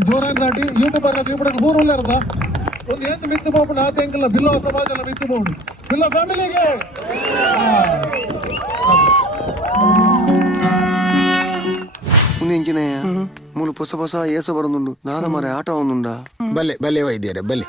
ಜೋರಾಗಿ ದಾಟಿ ಯೂಟ್ಯೂಬರ್ ఇప్పుడు ఊరుಲ್ಲ ಇರದ ಒಂದು ಏನು ಮಿತ್ತು ಬೋಪು ನಾತಿ ಅಂಕಲ್ ಬಿಲ್ಲೋ ಸಮಾಜನ ಮಿತ್ತು ಬೋಡು ಬಿಲ್ಲೋ ಫ್ಯಾಮಿಲಿಗೆ ಎಂಚಿನಯ್ಯ ಮೂಲು ಹೊಸ ಹೊಸ ಏಸ ಬರೋದುಂಡು ನಾದ ಮರೆ ಆಟ ಒಂದುಂಡ ಬಲ್ಲೆ ಬಲ್ಲೆ ವೈದ್ಯರೇ ಬಲ್ಲೆ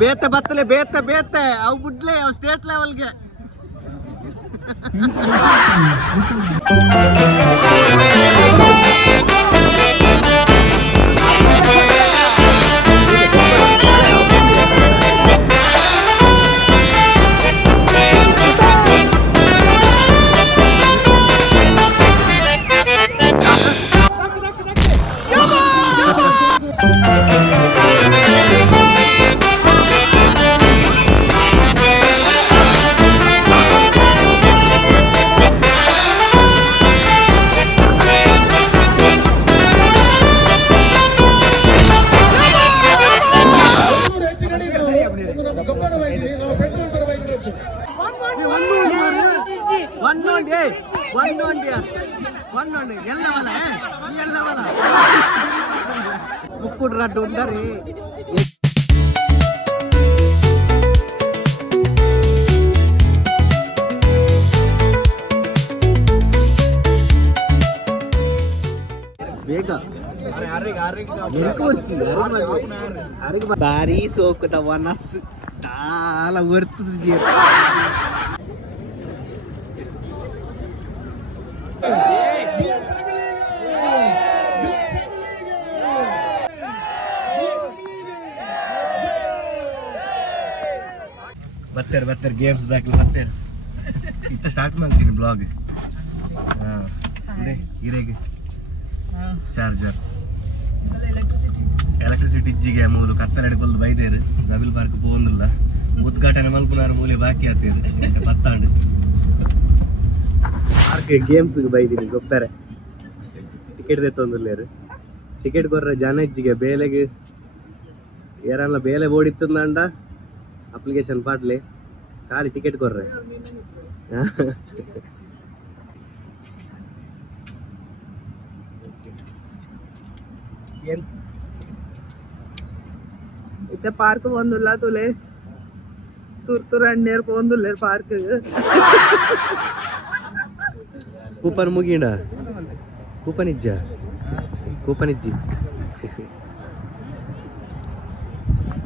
ಬೇತೆ ಬತ್ತಲೆ ಬೇತೆ ಬೇತೆ ಅವು ಬಿಡ್ಲೆ ಅವು ಸ್ಟೇಟ್ ಲೆವೆಲ್ಗೆ ముక్కుడు రడ్డు ఉండరు ಬೇಗ ಭಾರಿ ಸೋಕುದ ವನಸ್ಸು ತಾಲ ಬರ್ತದ ಜೀವ ಬರ್ತಾರೆ ಗೇಮ್ಸ್ ದಾಖಲೆ ಬರ್ತಾರೆ ಇತ್ತ ಸ್ಟಾರ್ಟ್ ಮಾಡ್ತೀನಿ ಬ್ಲಾಗ್ ಹಿರೇಗೆ ಚಾರ್ಜರ್ ಎಲೆಕ್ಟ್ರಿಸಿಟಿ ಇಜ್ಜಿಗೆ ಮೂಲು ಕತ್ತಲಡಿ ಕೊಲ್ದು ಬೈದೇರು ಜಬಿಲ್ ಪಾರ್ಕ್ ಪೋಂದಿಲ್ಲ ಉದ್ಘಾಟನೆ ಮಲ್ಪುನಾರು ಮೂಲೆ ಬಾಕಿ ಆತೇರು ಪತ್ತಾಂಡು ಪಾರ್ಕ್ ಗೇಮ್ಸ್ಗೆ ಬೈದೀನಿ ಗೊತ್ತಾರೆ ಟಿಕೆಟ್ ತೆತ್ತೊಂದಿಲ್ಲೇರು ಟಿಕೆಟ್ ಕೊರ್ರೆ ಜನ ಇಜ್ಜಿಗೆ ಬೇಲೆಗೆ ಯಾರಲ್ಲ ಬೇಲೆ ಓಡಿತ್ತಂದ ಅಪ್ಲಿಕೇಶನ್ ಪಾಡ್ಲಿ ಖಾಲಿ ಟಿಕೆಟ್ ಕೊರ್ರೆ ಗೇಮ್ಸ್ इतने पार्क बंदुल्ला तुले तुर तुर अंडेर पार्क ಕೂಪನ್ ಮುಗಿಂಡ ಕೂಪನ್ ಇಜ್ಜಿ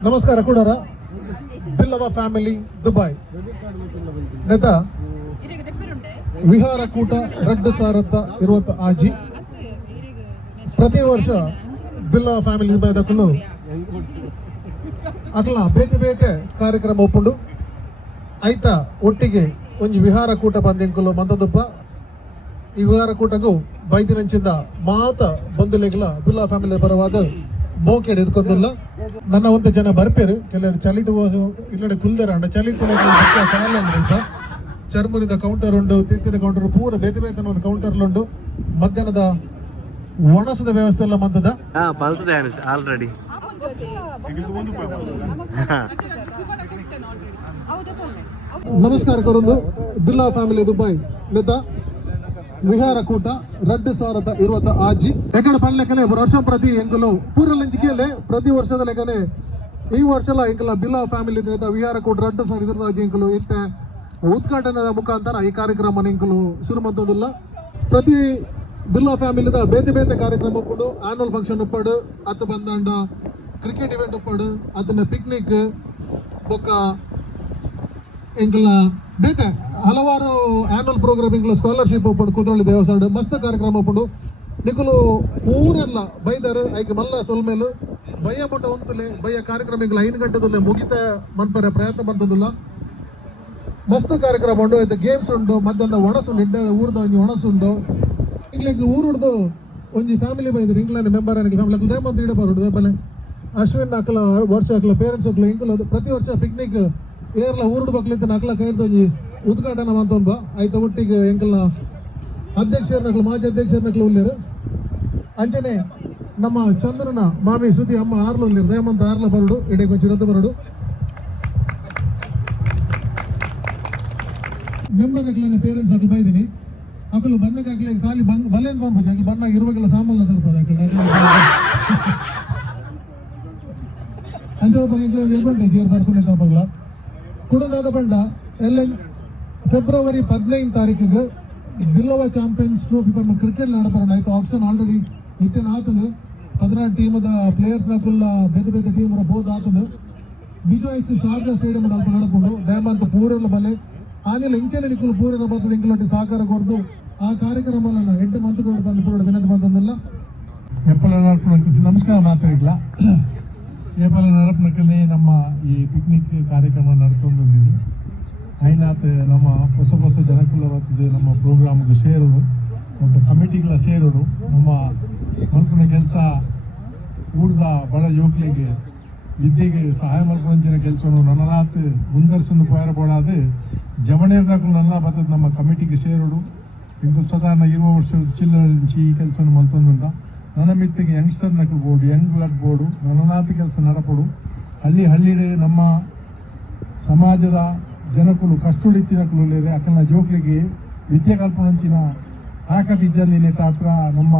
ನಮಸ್ಕಾರ ಕೂಡರ ಬಿಲ್ಲವ ಫ್ಯಾಮಿಲಿ ದುಬೈ ನೆತ ವಿಹಾರ ಕೂಟ ರೆಡ್ ಸಾರತ್ತ ಇರುವಂತ ಆಜಿ ಪ್ರತಿ ವರ್ಷ ಬಿಲ್ಲವ ಫ್ಯಾಮಿಲಿ ದುಬೈ ದಕ್ಕಲು ಅಟ್ಲ ಬೇತೆ ಬೇತೆ ಕಾರ್ಯಕ್ರಮ ಒಪ್ಪುಂಡು ಐತ ಒಟ್ಟಿಗೆ ಒಂಜಿ ವಿಹಾರ ಕೂಟ ಬಂದೆಂಕುಲು ಮಂತದುಪ್ಪ ಈ ವಿಹಾರ ಕೂಟಗೂ ಬೈದಿನಂಚಿಂದ ಮಾತ ಬಂಧುಲೆಗ್ಲ ಬಿಲ್ಲವ ಫ್ಯಾಮಿಲಿ ಬರವಾದ ಮೋಕೆಡ್ ಇದ್ಕೊಂದಿಲ್ಲ ನನ್ನ ಒಂದು ಜನ ಬರ್ಪೇರು ಕೆಲವರು ಚಲಿಟು ಇಲ್ಲಡೆ ಕುಲ್ದರ ಅಂಡ ಚಲಿತ ಚರ್ಮುನಿದ ಕೌಂಟರ್ ಉಂಡು ತಿತ್ತಿದ ಕೌಂಟರ್ ಪೂರ ಬೇತೆ ಬೇತನ ಒಂದು ಕೌಂಟರ್ಲುಂಡು ಮಧ್ಯಾಹ್ನದ ಒಣಸದ ವ್ಯವಸ್ಥೆ ಎಲ್ಲ ಮಂತದ ಪಲ್ತದೆ ಆಲ್ರೆಡಿ ನಮಸ್ಕಾರ ಕೊರೊಂದು ಬಿಲ್ಲಾ ಫ್ಯಾಮಿಲಿ ದುಬೈ ನೆತ ವಿಹಾರ ಕೂಟ ರೆಡ್ ಸಾರದ ಇರುವಂತ ಆಜಿ ಎಕಡೆ ಪಣ್ಲೆಕ್ಕನೆ ವರ್ಷ ಪ್ರತಿ ಎಂಕಲು ಪೂರ ಲಂಚಿಕೆಯಲ್ಲೇ ಪ್ರತಿ ವರ್ಷದ ಲೆಕ್ಕನೆ ಈ ವರ್ಷಲ ಎಂಕಲ ಬಿಲ್ಲಾ ಫ್ಯಾಮಿಲಿ ನೆತ ವಿಹಾರ ಕೂಟ ರೆಡ್ ಸಾರ ಇದ್ರ ಆಜಿ ಎಂಕಲು ಇತ್ತೆ ಉದ್ಘಾಟನೆದ ಮುಖಾಂತರ ಈ ಕಾರ್ಯಕ್ರಮ ಎಂಕಲು ಶುರು ಮಂತದಿಲ್ಲ ಪ್ರತಿ ಬಿಲ್ಲಾ ಫ್ಯಾಮಿಲಿದ ಬೇತೆ ಬೇತೆ ಕಾರ್ಯಕ್ರಮ ಉಪ್ಪಡು ಆನ್ಯುವಲ್ ಫಂಕ್ಷನ್ ಉಪ್ಪಡು ಅತ್ತ ಬಂದಂಡ ಕ್ರಿಕೆಟ್ ಇವೆಂಟ್ ಉಪ್ಪಡು ಅದನ್ನ ಪಿಕ್ನಿಕ್ ಬೊಕ್ಕ ಎಂಕಲ ಬೇತೆ ಹಲವಾರು ಆನ್ಯುವಲ್ ಪ್ರೋಗ್ರಾಮ್ ಎಂಕಲ ಸ್ಕಾಲರ್ಶಿಪ್ ಉಪ್ಪಡು ಕುದ್ರಳ್ಳಿ ದೇವಸ್ಥಾನ ಮಸ್ತ್ ಕಾರ್ಯಕ್ರಮ ಉಪ್ಪಡು ನಿಕಲು ಊರೆಲ್ಲ ಬೈದರು ಐಕೆ ಮಲ್ಲ ಸೊಲ್ಮೇಲು ಬಯ್ಯ ಮುಟ್ಟ ಉಂತಲೆ ಬಯ್ಯ ಕಾರ್ಯಕ್ರಮ ಎಂಕಲ 5 ಗಂಟೆದಲ್ಲೇ ಮುಗಿತ ಮನ್ಪರ ಪ್ರಯತ್ನ ಬಂದದಿಲ್ಲ ಮಸ್ತ್ ಕಾರ್ಯಕ್ರಮ ಉಂಡು ಇದು ಗೇಮ್ಸ್ ಉಂಡು ಮಧ್ಯಾಹ್ನ ಒಣಸುಂಡು ಇಂಡ ಊರ್ದ ಒಂಜಿ ಒಣಸುಂಡು ಇಂಗ್ಲಿಗೆ ಊರು ಹಿಡ್ದು ಒಂಜಿ ಫ್ಯಾಮಿಲಿ ಬೈದ್ರು ಇಂಗ್ಲೆಂಡ್ ಮೆಂಬರ್ ಫ್ಯಾಮಿಲಿ ದೇಮಂತ ಇಡ ಬರೋಡು ದೇಬಲೆ ಅಶ್ವಿನ್ ಅಕ್ಲ ವರ್ಷ ಅಕ್ಲ ಪೇರೆಂಟ್ಸ್ ಅಕ್ಲ ಇಂಕಲ ಪ್ರತಿ ವರ್ಷ ಪಿಕ್ನಿಕ್ ಏರ್ಲ ಊರುಡು ಬಕ್ಲಿಂತ ಅಕ್ಲ ಕೈಡ್ದು ಒಂಜಿ ಉದ್ಘಾಟನೆ ಮಂತೊಂದು ಆಯ್ತ ಒಟ್ಟಿಗೆ ಎಂಕಲ್ನ ಅಧ್ಯಕ್ಷರನಕ್ಲು ಮಾಜಿ ಅಧ್ಯಕ್ಷರನಕ್ಲು ಉಳ್ಳೇರು ಅಂಚನೆ ನಮ್ಮ ಚಂದ್ರನ ಮಾಮಿ ಸುದ್ದಿ ಅಮ್ಮ ಆರ್ಲು ಉಳ್ಳೇರು ದೇಮಂತ ಆರ್ಲ ಬರೋಡು ಇಡೇ ಕೊಂಚ ರದ್ದು ಬರೋಡು ಮೆಂಬರ್ ಅಕ್ಲ ಪೇರೆಂಟ್ಸ್ ಅಕ್ಲ ಬೈದಿನಿ ಅಕಲು ಬನ್ನಕ್ಕಾಗ್ಲಿ ಖಾಲಿ ಬಲೇನ್ ಬಂದ್ಬೋದು ಅಕ್ಲ ಬನ್ನ ಇರುವಾಗೆಲ್ಲ ಸಾಮಾನ್ಯ ತರ್ಬೋದು ಅಂಚೆ ಬಂದ ಜೀರ್ ಬರ್ಕೊಂಡು ತಪ್ಪಲ್ಲ ಕುಡದಾದ ಬಂಡ ಎಲ್ಲ ಫೆಬ್ರವರಿ 15 ತಾರೀಕಿಗೆ ಬಿಲ್ಲವ ಚಾಂಪಿಯನ್ಸ್ ಟ್ರೋಫಿ ಬಂದು ಕ್ರಿಕೆಟ್ ನಡಬರೋಣ ಆಯ್ತು ಆಪ್ಷನ್ ಆಲ್ರೆಡಿ ಇತ್ತೇನು ಆತದು 16 ಟೀಮದ ಪ್ಲೇಯರ್ಸ್ ನಾಕುಲ್ಲ ಬೇತೆ ಬೇತೆ ಟೀಮ್ ಬೋದು ಆತದು ಬಿಜಾಯ್ಸ್ ಶಾರ್ಜಾ ಸ್ಟೇಡಿಯಂ ನಡ್ಕೊಂಡು ಡ್ಯಾಮ್ ಅಂತ ಪೂರೆಲ್ಲ ಬಲೆ ಆನೆಲ್ಲ ಇಂಚೆಲ್ಲ ನಿಕ್ಕಲು ಪೂರೆಲ್ಲ ಬರ್ತದೆ ಎಂಕಲೊಟ್ಟಿ ಸಹಕಾರ ಕೊಡ್ದು ಆ ಕಾರ್ಯಕ್ರಮ 8 ಮಂತ್ ಕೊಡು ಬಂದು ಪೂರ ವಿನಂತಿ ಬಂದಿಲ್ಲ ಎಪ್ಪಲ ನಮಸ್ಕಾರ ಮಾತಾಡಿಲ್ಲ ಏಪಲ ನಡಪನಕಲ್ಲಿ ನಮ್ಮ ಈ ಪಿಕ್ನಿಕ್ ಕಾರ್ಯಕ್ರಮ ನಡ್ಕೊಂಡಿದ್ದೀವಿ ಐನಾತ್ ನಮ್ಮ ಹೊಸ ಜನಕ್ಕಲ್ಲ ಬರ್ತದೆ ನಮ್ಮ ಪ್ರೋಗ್ರಾಮ್ಗೆ ಸೇರೋದು ಮತ್ತು ಕಮಿಟಿಗಳ ಸೇರೋದು ನಮ್ಮ ಮಲ್ಪನ ಕೆಲಸ ಊರ್ದ ಬಡ ಯುವಕರಿಗೆ ವಿದ್ಯೆಗೆ ಸಹಾಯ ಮಲ್ಪಂಚಿನ ಕೆಲಸವನ್ನು ನನ್ನನಾತ್ ಮುಂದರ್ಸನ್ನು ಪೋಯರಬೋಡಾದು ಜವಣೇರ್ನಾಕು ನನ್ನ ಬರ್ತದೆ ನಮ್ಮ ಕಮಿಟಿಗೆ ಸೇರೋದು ಇಂದು ಸಾಧಾರಣ 20 ವರ್ಷದ ಚಿಲ್ಲರೆ ಈ ಕೆಲಸವನ್ನು ಮಲ್ತೊಂದುಂಡ ನನ್ನ ಮಿತ್ತಿಗೆ ಯಂಗ್ಸ್ಟರ್ ನಕಲು ಬೋರ್ಡು ಯಂಗ್ ಬ್ಲಡ್ ಬೋರ್ಡು ನನ್ನನಾಥ ಕೆಲಸ ನಡಪಡು ಹಳ್ಳಿ ನಮ್ಮ ಸಮಾಜದ ಜನಕುಲು ಕಷ್ಟುಳಿತ್ತಿನಕಲು ಅಕಲ್ನ ಜೋಕ್ಲಿಗೆ ವಿದ್ಯೆ ಕಲ್ಪನಂಚಿನ ತಾಕತ್ತಿದ್ದಲ್ಲಿ ನೆಟ್ಟಾತ್ರ ನಮ್ಮ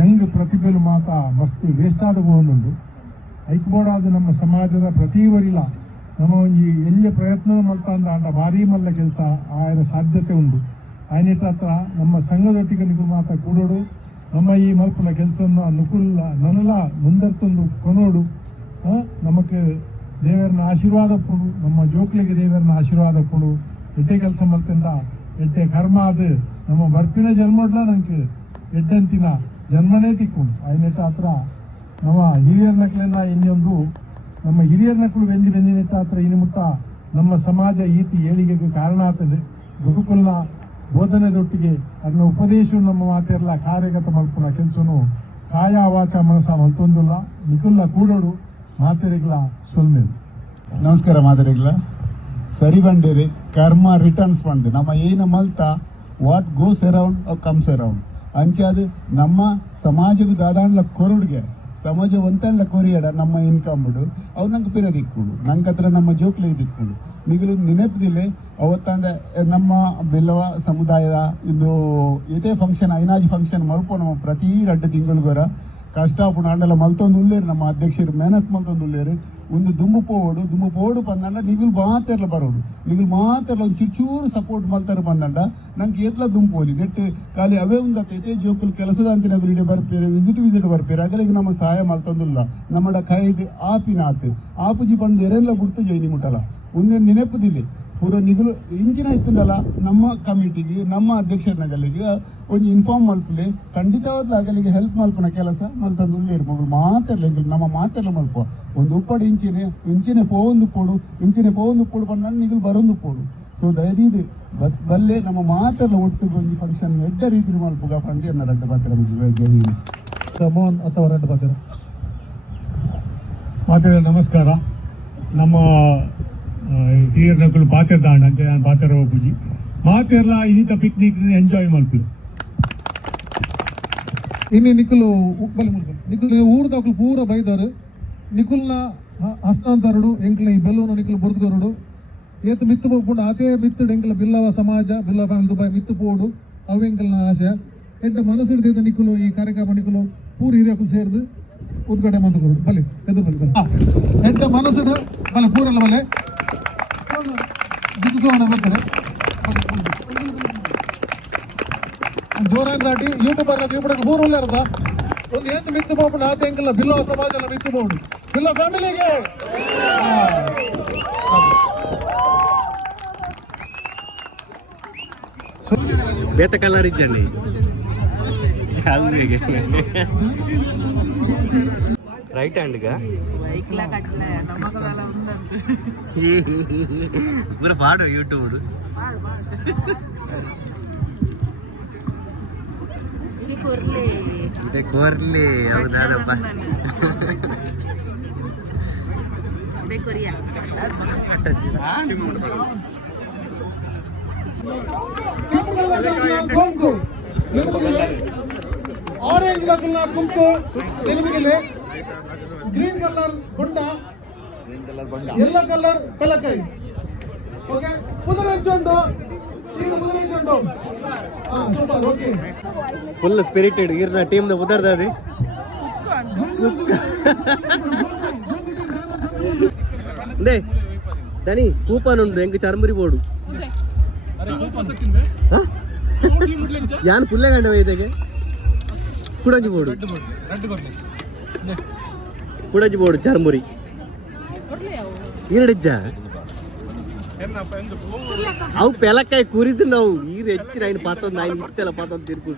ಯಂಗ್ ಪ್ರತಿಭೆಲು ಮಾತ ಮಸ್ತ್ ವೇಸ್ಟ್ ಆದ ಹೋಗುಂಡು ಐಕ್ಬೋಡಾದ ನಮ್ಮ ಸಮಾಜದ ಪ್ರತಿವರಿಲ ನಮ್ಮ ಒಂಜಿ ಎಲ್ಲಿ ಪ್ರಯತ್ನ ಮಲ್ತಂದ ಅಂಡ ಭಾರಿ ಮಲ್ಲ ಕೆಲಸ ಆಯನ ಸಾಧ್ಯತೆ ಉಂಟು ಆಯ್ನೆಟ್ಟಾತ್ರ ನಮ್ಮ ಸಂಘದೊಟ್ಟಿಗೆ ನಿಗು ಮಾತ ಕೂಡೋಡು ನಮ್ಮ ಈ ಮಲ್ಪನ ಕೆಲಸವನ್ನು ನುಕುಲ್ಲ ನನಲ ಮುಂದರ್ತೊಂದು ಕೊನೋಡು ನಮಕ್ ದೇವರನ್ನ ಆಶೀರ್ವಾದ ಕೊಡು ನಮ್ಮ ಜೋಕ್ಲಿಗೆ ದೇವರನ್ನ ಆಶೀರ್ವಾದ ಕೊಡು ಎಡ್ಡೆ ಕೆಲಸ ಮಲ್ತಿಂದ ಎಡ್ಡೆ ಕರ್ಮ ಅದು ನಮ್ಮ ಬರ್ಪಿನ ಜನ್ಮಡ್ಲ ನಂಗೆ ಎಡ್ಡಂತಿನ ಜನ್ಮನೇ ತಿಕ್ಕೊಂಡು ಆಯ್ನೆಟ್ಟ ಹತ್ರ ನಮ್ಮ ಹಿರಿಯರ ನಕ್ಲೆಲ್ಲ ಇನ್ನೊಂದು ನಮ್ಮ ಹಿರಿಯರ ನಕ್ಕಳು ಬೆಂದಿನೆಟ್ಟ ಹತ್ರ ಇನ್ನು ಮುಟ್ಟ ನಮ್ಮ ಸಮಾಜ ಈತಿ ಏಳಿಗೆಗೆ ಕಾರಣ ಆಗ್ತದೆ ಗುರುಕುಲ್ನ ಬೋಧನೆದೊಟ್ಟಿಗೆ ಅದನ್ನ ಉಪದೇಶ ನಮ್ಮ ಮಾತೆಲ್ಲ ಕಾರ್ಯಗತ ಮಲ್ಪನ ಕೆಲಸನು ಕಾಯ ವಾಚ ಮನಸ ಮಲ್ತೊಂದಿಲ್ಲ ನಿಕುಲ್ಲ ಕೂಡೋಡು ಮಾತೆರೆಗ್ಲ ಸೊಲ್ಮೇಲು ನಮಸ್ಕಾರ ಮಾತೆರೆಗ್ಲ ಸರಿ ಬಂಡೇರಿ ಕರ್ಮ ರಿಟರ್ನ್ಸ್ ಬಂದು ನಮ್ಮ ಏನು ಮಲ್ತ what goes around comes around ಅಂಚೆ ಅದು ನಮ್ಮ ಸಮಾಜದ ದಾದಾಂಡ್ಲ ಕೊರಡ್ಗೆ ಸಮಾಜ ಒಂತಂಡ್ಲ ಕೊರಿಯಡ ನಮ್ಮ ಇನ್ಕಮ್ ಬಿಡು ಅವು ನಂಗೆ ಪಿರ ದಿಕ್ಕುಡು ನಂಗೆ ಹತ್ರ ನಮ್ಮ ಜೋಕ್ಲಿ ದಿಕ್ಕುಡು ನಿಗಲು ನೆನಪಿದಿಲ್ಲ ಅವತ್ತಂದ ನಮ್ಮ ಬೆಲ್ಲವ ಸಮುದಾಯದ ಇದು ಇದೇ ಫಂಕ್ಷನ್ ಐನಾಜಿ ಫಂಕ್ಷನ್ ಮಲ್ಪೋ ನಮ್ಮ ಪ್ರತಿ 2 ತಿಂಗಳಿಗೋರ ಕಷ್ಟ ಆಪುಂಡು ಆಂಡಲ ಮಲ್ತೊಂದು ಉಳ್ಳೇರು ನಮ್ಮ ಅಧ್ಯಕ್ಷರು ಮೆಹನತ್ ಮಲ್ತೊಂದು ಉಳ್ಳೇರು ಒಂದು ದುಮ್ಮು ಪೋಡು ಪಂದಂಡ ನಿಗುಲ್ ಮಾತೆರ್ಲ ಬರೋಡು ನಿಗುಲ್ ಮಾತೆರ್ಲ ಒಂದು ಚೂರು ಸಪೋರ್ಟ್ ಮಲ್ತಾರೆ ಪಂದಂಡ ನಂಗೆ ಎತ್ಲ ದುಂಪೋಲಿ ನೆಟ್ ಖಾಲಿ ಅವೇ ಒಂದು ಅತ್ತೈತೆ ಜೋಕುಲ್ ಕೆಲಸದ ಅಂತಿನ ಗುರಿಡೆ ಬರ್ಪೇರು ವಿಸಿಟ್ ಬರ್ಪೇರು ಅಗಲಿಗೆ ನಮ್ಮ ಸಹಾಯ ಮಲ್ತೊಂದುಲ್ಲ ನಮ್ಮಡ ಕೈಡ್ ಆಪಿನಾತ್ ಆಪುಜಿ ಪಂಡು ಎರೆಲ್ಲ ಗುರ್ತು ಜೈನಿ ಮುಟ್ಟಲ್ಲ ಒಂದೇ ನೆನಪುದಿಲ್ಲ ಪೂರ ನಿಗುಲು ಇಂಚಿನ ಇತ್ತಲ್ಲ ನಮ್ಮ ಕಮಿಟಿಗೆ ನಮ್ಮ ಅಧ್ಯಕ್ಷರನಗಲಿಗೆ ಒಂದು ಇನ್ಫಾರ್ಮ್ ಮಲ್ಪಲೆ ಖಂಡಿತವಾದ ಆಗಲಿಗೆ ಹೆಲ್ಪ್ ಮಲ್ಪನ ಕೆಲಸ ಮಲ್ತಂದು ಉಳ್ಳೇರು ಮಗಳು ಮಾತೆರ್ಲ ನಮ್ಮ ಮಾತೆರ್ಲ ಮಲ್ಪ ಒಂದು ಉಪ್ಪಡು ಇಂಚಿನೆ ಪೋವೊಂದು ಪೋಡು ಪಂಡ ನಿಗುಲು ಬರೊಂದು ಪೋಡು ಸೊ ದಯದೀದು ಬಲ್ಲೆ ನಮ್ಮ ಮಾತೆರ್ಲ ಒಟ್ಟು ಒಂದು ಫಂಕ್ಷನ್ ಎಡ್ಡ ರೀತಿ ಮಲ್ಪುಗ ಪಂಡಿಯನ್ನ ರಡ್ಡ ಪಾತ್ರ ಜೈ ಹಿಂದ್ ಮೋಹನ್ ಅಥವಾ ರಡ್ಡ ಪಾತ್ರ ಮಾತೆರ ನಮಸ್ಕಾರ ನಮ್ಮ ಹಿರಿಯರ್ನಕುಲು ಪಾತೆರ್ದಾಂಡ ಅಂಚೆ ನಾನು ಪಾತೆರ ಪೂಜಿ ಮಾತೆರ್ಲ ಇನ್ನಿತ ಪಿಕ್ನಿಕ್ ಎಂಜಾಯ್ ಮಲ್ಪುಲು ಇನ್ನು ನಿಖುಲು ನಿಖುಲ್ ಊರ್ದಾಕುಲು ಪೂರ ಬೈದಾರು ನಿಖುಲ್ನ ಹಸ್ತಾಂತರಡು ಎಂಕ್ಲ ಈ ಬೆಲ್ಲೂನ ನಿಖುಲು ಬುರ್ದ್ಗರುಡು ಏತ್ ಮಿತ್ತು ಹೋಗ್ಕೊಂಡು ಅದೇ ಮಿತ್ತಡು ಎಂಕ್ಲ ಬಿಲ್ಲವ ಸಮಾಜ ಬಿಲ್ಲವ ಫ್ಯಾಮಿಲಿ ದುಬೈ ಮಿತ್ತು ಪೋಡು ಅವು ಎಂಕಲ್ನ ಆಶೆ ಎಂಟ ಮನಸ್ಸಿಡ್ದಿದ್ದ ನಿಖುಲು ಈ ಕಾರ್ಯಕ್ರಮ ನಿಖುಲು ಪೂರ ಹಿರಿಯಕುಲು ಸೇರಿದು ಉದ್ಘಾಟನೆ ಮಂತಕರು ಬಲಿ ಎದುರು ಬಲಿ ಎಂಟ ಮನಸ್ಸಿಡು ಬಲೆ ಪೂರಲ್ಲ ಬಲೆ ದಿಗಿಸೋಣ ಬರ್ತಾರೆ ಜೋರಾಗಿ ದಾಟಿ ಯೂಟ್ಯೂಬರ್ ಪೂರ ಉಳ್ಳಾರದ ಒಂದು ಏನು ಮಿತ್ತು ಬೋಡು ಆತ ಎಂಕಲ್ಲ ಬಿಲ್ಲವ ಸಮಾಜ ಮಿತ್ತು ಬೋಡು ಬಿಲ್ಲ ಫ್ಯಾಮಿಲಿಗೆ ಬೇತ ಕಲರ್ ಇಜ್ಜನೆ ರೈಟ್ ಹ್ಯಾಂಡ್ಗ ಪೂರ ಪಾಡು ಯೂಟ್ಯೂಬ್ ಕೊರ್ಲಿ ಹೌದಪ್ಪ orange colour Kunku ಎನಿಮಿಗೆ green colour ಬೊಂಡ ಯೆಲ್ಲೋ ಕಲರ್ ಪಲಕೈ ಓಕೆ ಕುದುರೆಂಚೊಂಡು ಈಗ ಕುದುರೆಂಚೊಂಡು ಸೂಪರ್ ಓಕೆ ಫುಲ್ ಸ್ಪಿರಿಟೆಡ್ ಇರ್ನ ಟೀಮ್ ದ ಉದರ್ದಾದಿ ದೇ ದನಿ ಕೂಪನ್ ಉಂಡು ಎಂಕ್ ಚರ್ಮುರಿ ಬೋಡು ಯಾನ್ ಪುಲ್ಲೆ ಗಂಡ ವೈದೆಗೆ ಕುಡಂಜಿ ಬೋಡು ಕುಡಂಜಿ ಬೋಡು ಚರ್ಮುರಿ ಈರಡಿಜ್ಜ ಅವು ಪೆಲಕಾಯಿ ಕುರಿದು ನಾವು ಈರು ಹೆಚ್ಚಿನ ಐನು ಪಾತೊಂದು ಐನು ಇಷ್ಟೆಲ್ಲ ಪಾತೊಂದು ತಿರ್ಕು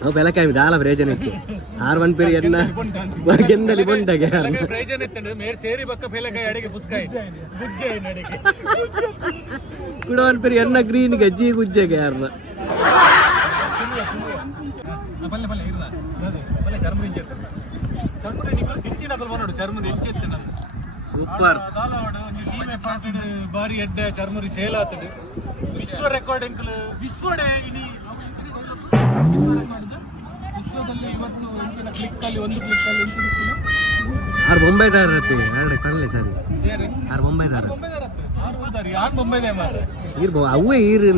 ನಾವು ಪೆಲಕಾಯಿ ದಾಲ ಪ್ರಯೋಜನ ಇತ್ತು ಆರು ಒನ್ ಪೇರಿ ಎನ್ನ ಗೆಂದಲಿ ಬಂಡಾಗೆ ಕೂಡ ಒನ್ ಪೇರಿ ಎನ್ನ ಗ್ರೀನ್ ಗಜ್ಜಿ ಗುಜ್ಜೆಗೆ ಯಾರನ್ನ ಸೂಪರ್ ಬಾರಿ ಎಡ್ಡೆ ಚರ್ಮುರಿ ಸೇಲ್ ಆತಡು ವಿಶ್ವ ರೆಕಾರ್ಡ್ ಎಂಕಲ್ ವಿಶ್ವಡೆ ಇಡೀ ವಿಶ್ವದಲ್ಲಿ ಇವತ್ತು ಎಂಕಿನ ಕ್ಲಿಕ್ ಅಲ್ಲಿ ಒಂದು ಕ್ಲಿಕ್ ಅಲ್ಲಿ ಆರು ಬೊಂಬೈದಾರ ಎರಡು ಕಳ್ಳೆ ಸರಿ ಆರು ಬೊಂಬೈದಾರ ಯಾರು ಬೊಂಬೈದೆ ಮಾರ ಇರ್ಬೋ ಅವೇ ಈರು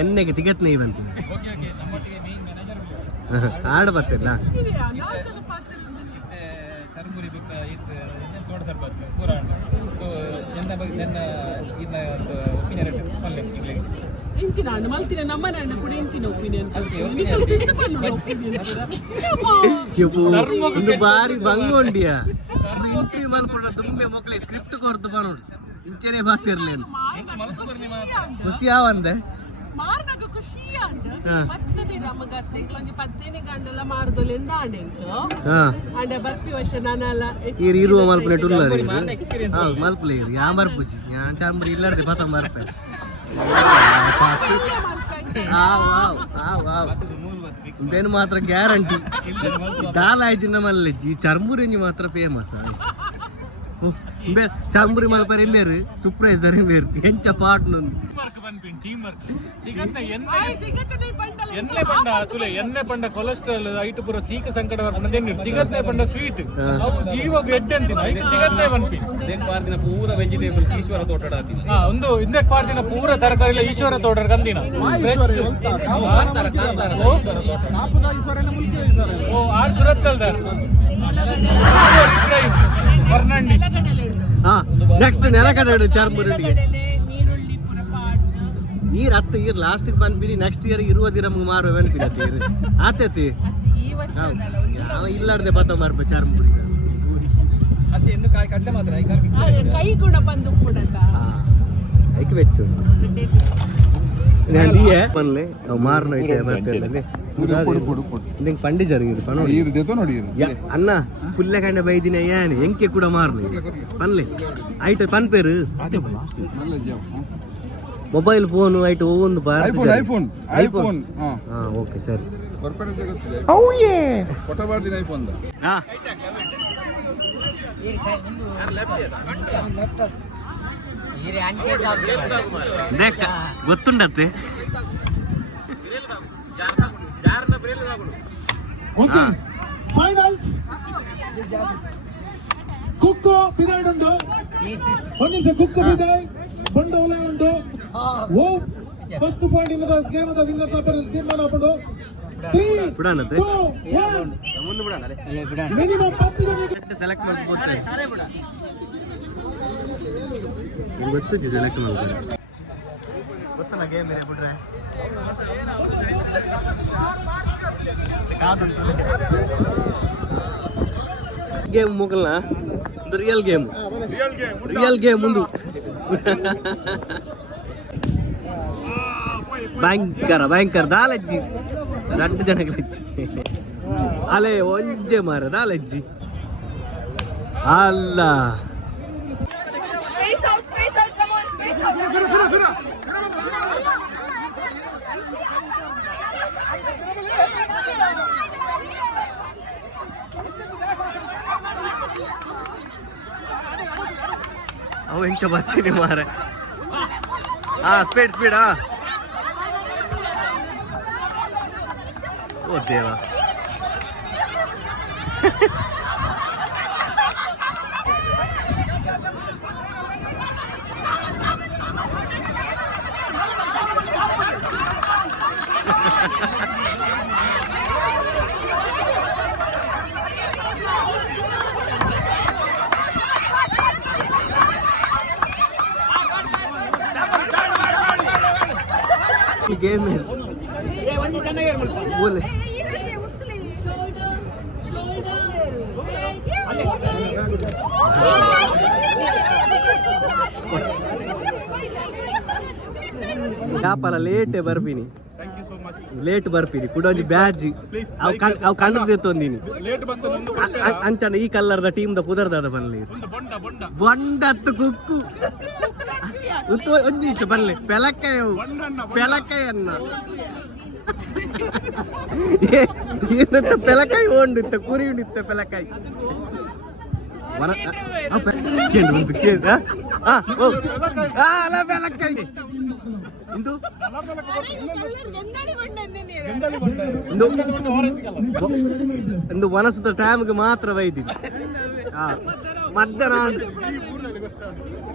ಎಣ್ಣೆಗೆ ತಿಗತ್ನೆ ಇವಂತ ಆಡ ಬರ್ತಿಲ್ಲ ಚರ್ಮುರಿ ಬಿಟ್ಟ ಇತ್ತು ಸೋಡ ಸರ್ಬತ್ ಪೂರ ಸೊ ಎಂತ ಬಗ್ಗೆ ನನ್ನ ಇನ್ನ ಒಪಿನಿಯನ್ ಪಲ್ಲೆ ಇಂಚಿನ ಹಣ್ಣು ಮಲ್ತಿನ ನಮ್ಮನೆ ಹಣ್ಣು ಕೂಡ ಇಂಚಿನ ಒಪಿನಿಯನ್ ಒಂದು ಬಾರಿ ಬಂಗೊಂಡಿಯ ಇಂಟ್ರಿ ಮಲ್ಪಡ ತುಂಬೆ ಮಕ್ಕಳ ಸ್ಕ್ರಿಪ್ಟ್ ಕೊರ್ದು ಬರೋಡು ಇಂಚೆನೆ ಬಾತಿರ್ಲೇನು ಖುಷಿ ಯಾವಂದೆ ಮಾರ್ನಾಗ ಖುಷಿ ಅಂಡ್ ಪತ್ತದಿ ನಮಗತ್ತೆ ಇಂಕ್ಲೊಂಜಿ ಪತ್ತೇನೆ ಗಂಡಲ ಮಾರ್ದೊಲೆಂದ ಆಂಡೆಂಕು ಅಂಡ ಬರ್ಪಿ ವರ್ಷ ನಾನಲ್ಲ ಇರುವ ಮಲ್ಪನೆ ಟುಲ್ಲರಿ ಹೌದು ಮಲ್ಪಲೆ ಇರು ಯಾ ಮರ್ಪುಜಿ ಯಾನ್ ಚಾಂಬರಿ ಇಲ್ಲಾರ್ದೆ ಪತ ಮರ್ಪೆ ಇದೇನು ಮಾತ್ರ ಗ್ಯಾರಂಟಿ ದಾಲಾಯ್ಜಿನ ಮಲ್ಲೆಜ್ಜಿ ಚರ್ಮುರಿಂಜಿ ಮಾತ್ರ ಫೇಮಸ್ ಚರ್ಮುರಿ ಮಲ್ಪರೆ ಇಲ್ಲೇರು ಸುಪ್ರೈಸರ್ ಇಲ್ಲೇರು ಎಂಚ ಪಾಟ್ ಟೀಮ್ ವರ್ಕ್ ತಿಗತ್ತ ಆಯ್ ತಿಗತ್ತನೆ ಪಂಡಲ ಎಣ್ಣೆ ಪಂಡ ತುಲೆ ಎಣ್ಣೆ ಪಂಡ ಕೊಲೆಸ್ಟ್ರಾಲ್ ಐಟು ಪೂರ ಸೀಕ ಸಂಕಟ ಬರ್ಪಂಡ ತಿಗತ್ತೆ ಪಂಡ ಸ್ವೀಟ್ ಅವು ಜೀವ ಗೆಡ್ಡೆ ಅಂತಿನ ಐದು ತಿಗತ್ತೆ ಬನ್ಪಿ ಪಾರ್ದಿನ ಪೂರ ವೆಜಿಟೇಬಲ್ ಈಶ್ವರ ತೋಟಡ ಒಂದು ಇಂದಕ್ ಪಾರ್ದಿನ ಪೂರ ತರಕಾರಿ ಈಶ್ವರ ತೋಟದ ಕಂದಿನ ಓ ಆರ್ ಸುರತ್ ಕಲ್ದಾರ್ ಫರ್ನಾಂಡಿಸ್ ಹಾ ನೆಕ್ಸ್ಟ್ ನೆಲಕಡೆ ಚಾರ್ಮುರುಡಿಗೆ ನೀರುಳ್ಳಿ ಪುರ ಪಾಡ್ದು ನೀರ್ ಹತ್ತು ಇಯರ್ ಲಾಸ್ಟ್ ಬಂದ್ಬಿರಿ ನೆಕ್ಸ್ಟ್ ಇಯರ್ 20 ದಿರಮ್ಗೆ ಮಾರುವ ಅನ್ಪಿರತ್ತೀರಿ ಆತೈತಿ ಈ ವರ್ಷದಲ್ಲ ಒಂದು ಯಾವ ಇಲ್ಲಾರ್ದೆ ಬತ್ತ ಮಾರ್ಪ ಚಾರ್ಮುರಿ ಮತ್ತೆ ಎಂದು ಕಡ್ಲೆ ಮಾತ್ರ ಕೈ ಗುಣ ಬಂದು ಕೂಡಲ್ಲ ಐಕ್ ವೆಚ್ಚು ನೀಯೇ ಬನ್ಲೆ ಮಾರ್ನ ವಿಷಯ ಬರ್ತೇನೆ ನಿಂಗೆ ಪಂಡಿ ಜರುಗಿರು ಅನ್ನ ಪುಲ್ಲೆ ಕಂಡ ಬೈದಿನ ಏನ್ ಎಂಕೆ ಕೂಡ ಮಾರ್ನ ಪನ್ಲೆ ಆಯ್ತು ಪನ್ ಪೇರು ಮೊಬೈಲ್ ಫೋನ್ ಆಯ್ತು ಒಂದು ಐಫೋನ್ ಹಾ ಓಕೆ ಸರಿ ಹಾ ಗೊತ್ತುಂಡತ್ತೆ ಓಕೆ ಫೈನಲ್ಸ್ ಕುಕ್ಕು ಬಿದಾಯ್ ಉಂಟು ಒಂದು ನಿಮಿಷ ಕುಕ್ಕು ಬಿದಾಯ್ ಬಂಡ ಒಲೆ ಉಂಟು ಓ ಫಸ್ಟ್ ಪಾಯಿಂಟ್ ಇಲ್ಲದ ಗೇಮದ ವಿನ್ನರ್ ಸಾಪರ್ ತೀರ್ಮಾನ ಹಾಕೊಂಡು ಮಿನಿಮಮ್ 10 ಜನ ಸೆಲೆಕ್ಟ್ ಮಾಡ್ಬೋದು ಗೊತ್ತು ಸೆಲೆಕ್ಟ್ ಮಾಡ್ಬೋದು ಗೊತ್ತಲ್ಲ ಗೇಮ್ ಬಿಟ್ರೆ ಗೇಮ್ ಮುಗಲ್ನ ಒಂದು ರಿಯಲ್ ಗೇಮ್ ಮುಂದು ಭಯಂಕರ ದಾಲಜ್ಜಿ 2 ಜನಗಳಜ್ಜಿ ಅಲೆ ಒಂಜೆ ಮಾರ ದಾಲಜ್ಜಿ ಅಲ್ಲ Space out, come on, space out. ಅವು ಹೆಂಚ ಬರ್ತೀನಿ ಮಾರ ಸ್ಪೀಡ್ ಓ ದೇವ गेम है बोले ಯಾಪಲ್ಲ ಲೇಟ್ ಬರ್ಬೀನಿ ಲೇಟ್ ಬರ್ಪೀನಿ ಕುಡೊಂಜಿ ಬ್ಯಾಜ್ ಅವು ಕಂಡದ್ದು ತೊಂದಿನಿ ಅಂಚನ ಈ ಕಲ್ಲರ್ದ ಟೀಮ್ ದ ಪುದರ್ದಾದ ಬನ್ಲಿ ಬೊಂಡತ್ತು ಕುಕ್ಕು ಒಂದು ನಿಮಿಷ ಬನ್ಲಿ ಪೆಲಕಾಯಿ ಅನ್ನ ಏನಂತ ಪೆಲಕಾಯಿ ಓಂಡಿತ್ತ ಕುರಿ ಉಂಡಿತ್ತ ಪೆಲಕಾಯಿ ಪೆಲಕಾಯಿ ಇಂದು ಒಂದು ವನಸದ ಟೈಮ್ಗೆ ಮಾತ್ರ ಬೈತೀನಿ ಮಧ್ಯಾಹ್ನ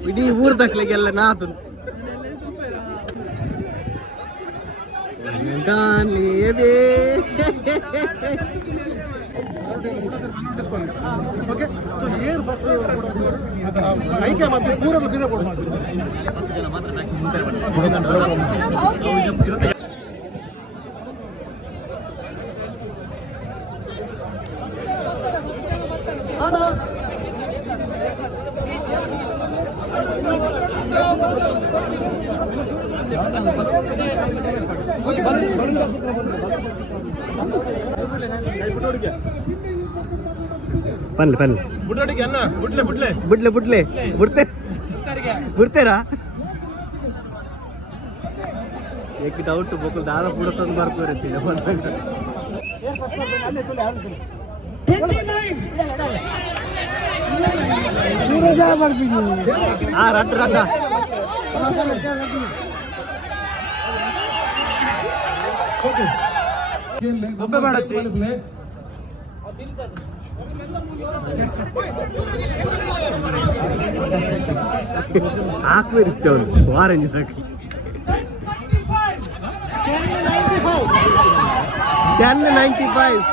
ಇಡೀ ಊರ್ದಕ್ಲಿಗೆಲ್ಲ ನಾತು ಓಕೆ ಸೊ ಏರ್ ಫಸ್ಟ್ ಐಕೆ ಮತ್ತೆ ಊರಲ್ಲಿ ಬಿದ ಕೊಡು ಪನ್ಲೆ ಪನ್ಲೆ ಬುಡ್ಲಡಿಗೆ ಅನ್ನ ಬುಡ್ಲೆ ಬಿಡ್ತೇರಾ एक डाउट बोकल दादा पूरा तंद बार को रहती है 29 हाँ रट ಓಕೆ ಒಬ್ಬೆ ಮಾಡಚ್ಚಿ. ಹಾಕುವಿರಿತ್ತು ಅವನು ಆರೆಂಜ್ ಸಾಕು 10.95.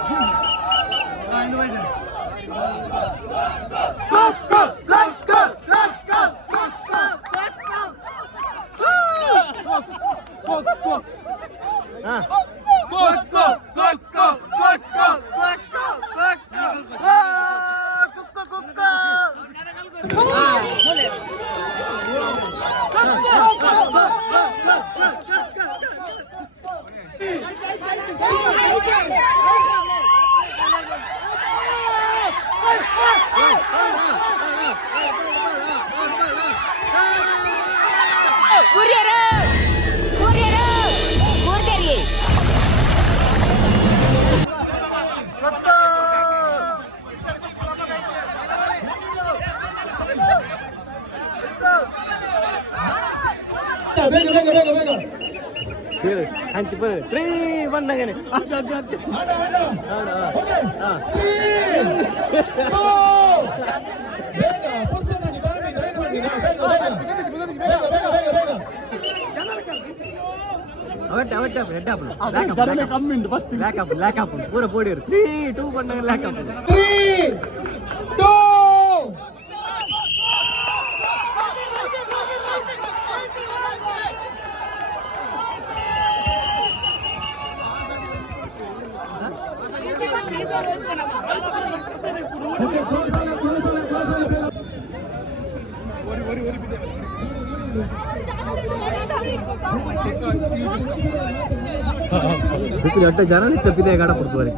ಬೇಗ ಬೇಗ ಬೇಗ ಬೇಗ ಹಂಚಿ ಬರ 3-1 ನಗನೆ ಪೂರ ಪೋಡಿಯರು 3-2 ಬಂದಾಗ ಲ್ಯಾಕಪ್ 3-2 ಒಟ್ಟ ಜನ ತಪ್ಪಿದೆ ಗಾಡ ಕೊಡ್ತಾರೆ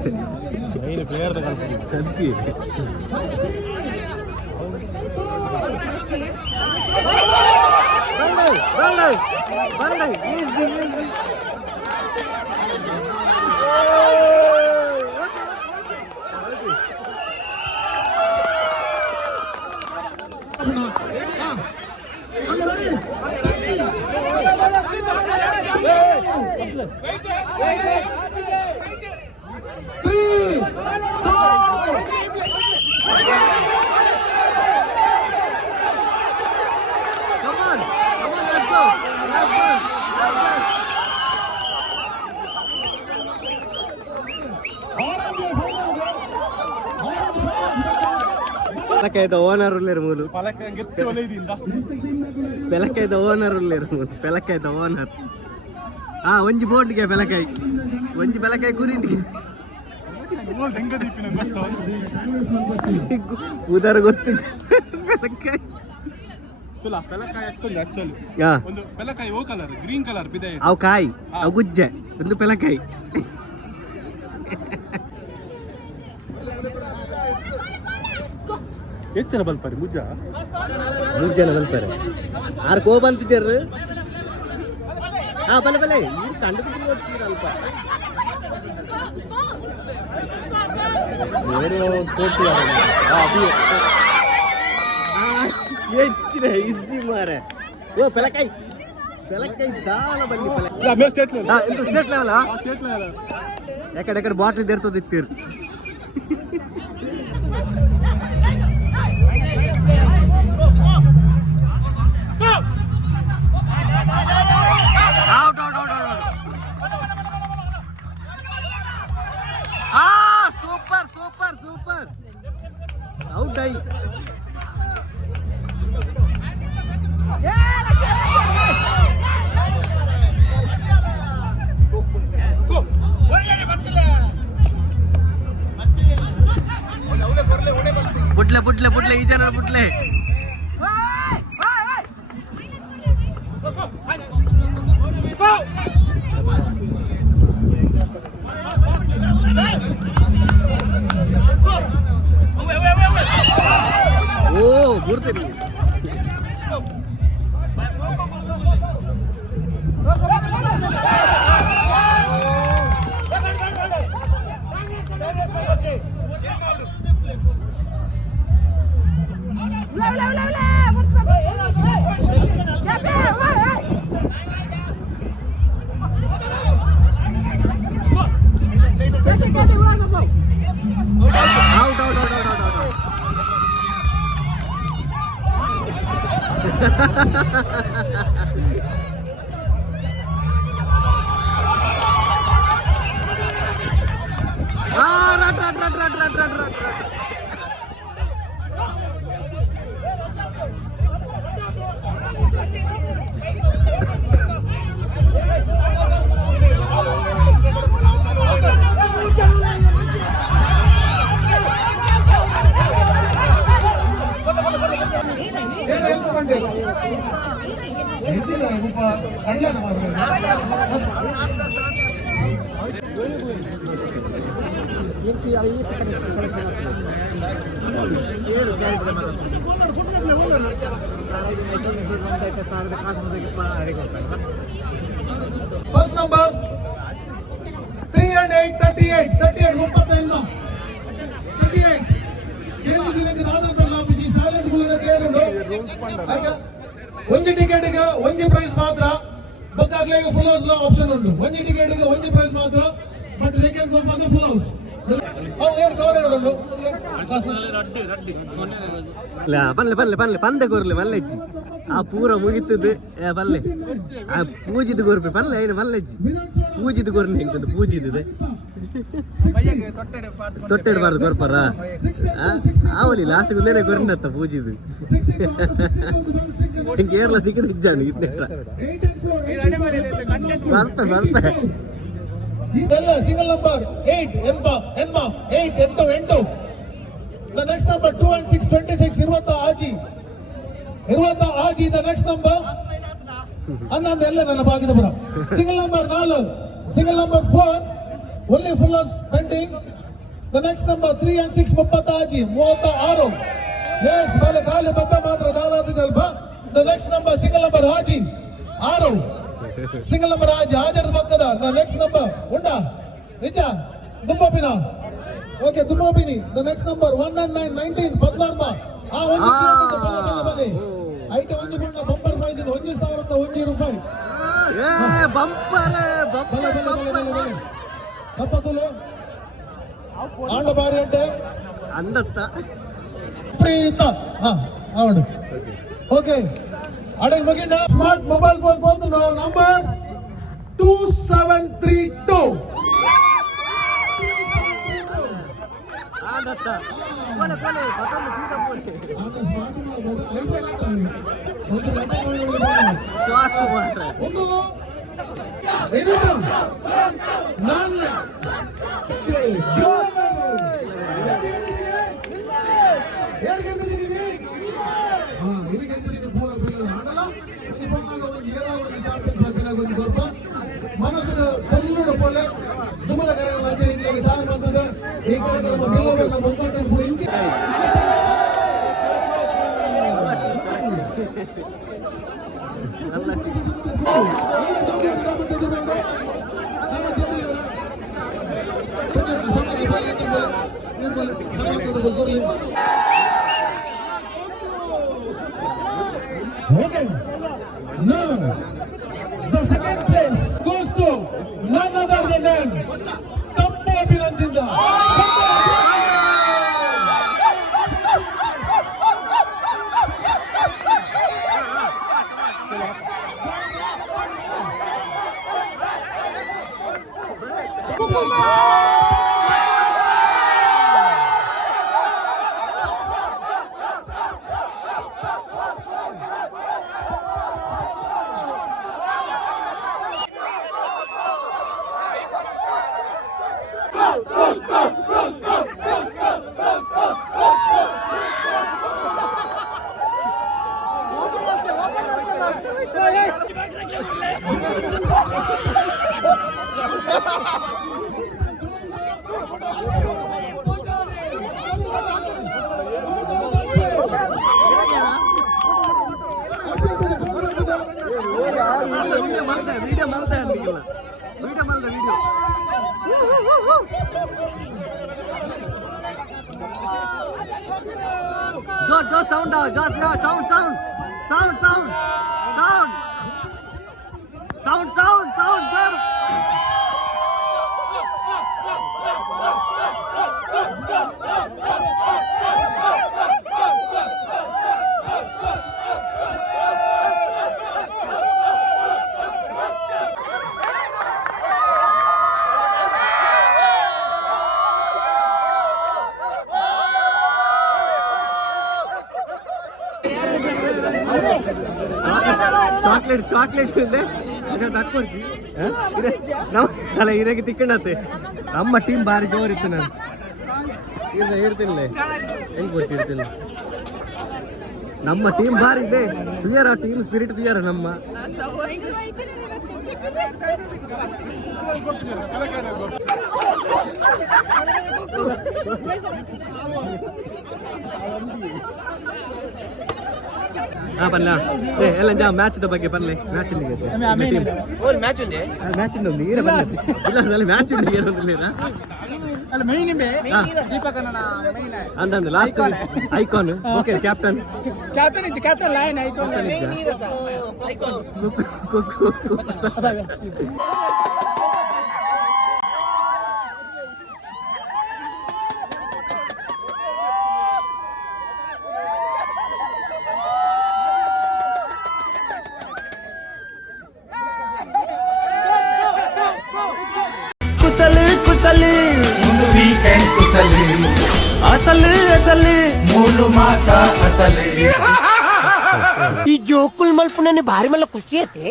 పెలకైతే ఓనర్ లేరు మూలు పెలకైతే ఓనర్ లేరు మూలు పెలకైతే ఓనర్ ಒಂಜಿ ಬೋಟ್ಗೆ ಬೆಲಕಾಯಿ ಒಂಜಿ ಬೆಲಕಾಯಿ ಕುರಿಂಟಿಗೆ ಉದರ ಗೊತ್ತು ಬೆಲಕಾಯಿ ಒಂದು ಬೆಲಕಾಯಿ ಓ ಕಲರ್ ಗ್ರೀನ್ ಕಲರ್ ಬಿದೆ ಅವು ಕಾಯಿ ಅವು ಗುಜ್ಜೆ ಒಂದು ಬೆಲಕಾಯಿ ಹೆಚ್ಚಿನ ಬಲ್ಪರಿ ಮುಜ್ಜ 3 ಜನ ಬಲ್ತಾರೆ 6 ಕೋ ಬಂತಿದ್ದೀರ ಬಲೆ ಬಲೆ ಇವ್ರು ಕಂಡುಬಿಟ್ಟು ಓದ್ತೀರಲ್ಪ ಹೆಚ್ಚಿನ ಇಸಿ ಮಾರೆ ಓ ಬೆಲಕಾಯಿ ಬೆಲಕಾಯಿ ದಾನ ಬಂದಿ ಸ್ಟೇಟ್ ಲೆವೆಲ್ ಯಾಕಡೆ ಬಾಟ್ಲಿ ಇರ್ತದಿತ್ತೀರು ಸೂಪರ್ ಸೂಪರ್ ಸೂಪರ್ ಔಟ್ ಆಯಿ ಬುಡ್ಲೆ ಬುಡ್ಲೆ ಬುಡ್ಲೆ ಈ ಜನ ಬುಡ್ಲೆ ಓ ಗುರ್ತೀನಿ out out out out out out ರಟ್ ರಟ್ ರಟ್ ರಟ್ ರಟ್ ರಟ್ ರಟ್ ಹೆಚ್ಚಿನ ಉಪ ಕಲ್ಯಾಣ ಫಸ್ಟ್ ನಂಬರ್ 3 and 8 38 35 ಒಂಜಿ ಟಿಕೆಟ್ಗೆ ಒಂಜಿ ಪ್ರೈಸ್ ಮಾತ್ರ ಬಕ್ಕಾಗ್ಲೇ ಫುಲ್ ಹೌಸ್ ಆಪ್ಷನ್ ಉಂಟು ಒಂಜಿ ಟಿಕೆಟ್ಗೆ ಒಂಜಿ ಪ್ರೈಸ್ ಮಾತ್ರ ಬಟ್ ಸೆಕೆಂಡ್ ಗ್ರೂಪ್ ಮಾತ್ರ ಫುಲ್ ಹೌಸ್ ಪಲ್ಲೆ ಪಲ್ಲೆ ಪಲ್ಲೆ ಪಂದೆ ಕೊರ್ಲೆ ಮಲ್ಲೆಜ್ಜಿ ಆ ಪೂರ ಮುಗಿತದ್ದು ಪಲ್ಲೆ ಆ ಪೂಜಿದ ಕೊರ್ಪೆ ಪಲ್ಲೆ ಏನು ಮಲ್ಲೆಜ್ಜಿ ಪೂಜಿದ ಕೊರ್ಲೆ ಹೆಂಗದು ಪೂಜಿದ ತೊಟ್ಟೆಡ್ಬಾರ್ದು ಕೊರ್ಪಾರ ಆವಲಿ ಲಾಸ್ಟ್ ಗುಂದೇನೆ ಕೊರ್ನತ್ತ ಪೂಜಿದು ಕೇರಳ ಸಿಕ್ಕಿದ ಇಜ್ಜಾನು ಇತ್ನೆಟ್ಟ ಬರ್ತ single number 8 8 the next number 2 and 6 26 irvata aji the next number annandu ella nanna bhagidapura single number 4 single number 4 only full house pending the next number 3 and 6 30 aji 36 yes male kaale babba matra daladu jalba the next number single number aji 6 single number Hajar Bakkada. The next number Unda Ija Dumbapina. Okay, Dumbapini. The next number 1 and 9 19 Padlarma. Item only bumper prize in 1,000 rupees. Bumper ತಪ್ಪದಲು ಆಂಡ ಬಾರಿ ಅಂತೆ ಅಂದತ್ತ ಪ್ರೀತ ಅವಡು okay ಅಡೆ ಮಗಿಂದ smart mobile phone ಬಂದು ನಂಬರ್ 2732 ಅಂದತ್ತ ಕೊಲೆ ಕೊಲೆ ಪತಂಗ ಚೂಟ ಬೋಲೆ ಶಾಟ್ ಮಾತ್ರ ಒಂದು ಏನಂತ ನಾನು ಮನಸ್ಸಿನ ಕಲ್ಲುಡ ಪೋಲೆ ದುಮಲ ಕರೆಗಳ ಆಚರಣೆಗೆ ಸಾಲ ಬಂದದ ಈ ಕಾರ್ಯಕ್ರಮ ಬೆಲ್ಲವನ್ನು ಬಂದದ್ದು ಇಂಕೆ Okay. Now, the second place goes to none other than Tampa Abhinanjinda. Video ಮಾಡ್ತಾ video Just sound down, just sound, sir. Chocolate ಇದೆ ಅದ ತಕ್ಕೊಡ್ತಿ ಅಲ್ಲ ಇರಾಗಿ ತಿಕ್ಕಂಡತ್ತೆ ನಮ್ಮ ಟೀಮ್ ಭಾರಿ ಜೋರಿತ್ತು ನಾನು ಇರ್ತಿಲ್ಲ ಹೆಂಗ್ ಗೊತ್ತಿರ್ತಿಲ್ಲ ನಮ್ಮ ಟೀಮ್ ಭಾರಿ ಇದೆ ಕ್ಲಿಯರ್ ಆ ಟೀಮ್ ಸ್ಪಿರಿಟ್ ಕ್ಲಿಯರ್ ನಮ್ಮ ಹಾ ಬಲ್ಲ ಎಲ್ಲ ಜಾ ಮ್ಯಾಚ್ ಬಗ್ಗೆ ಬರಲಿ ಮ್ಯಾಚ್ ಮ್ಯಾಚ್ ಉಂಟು ನೀರ ಇಲ್ಲ ಮ್ಯಾಚ್ ಉಂಟು ಅಂದ last icon okay captain lion icon ಕುಸಲು ಒಂದು ವೀಕೆಂಡ್ ಕುಸಲು ಅಸಲು ಮೂರು ಮಾತ ಅಸಲು ಈ ಜೋಕುಲ್ ಮಲ್ಪುನ ಭಾರಿ ಮಲ್ಲ ಖುಷಿ ಐತೆ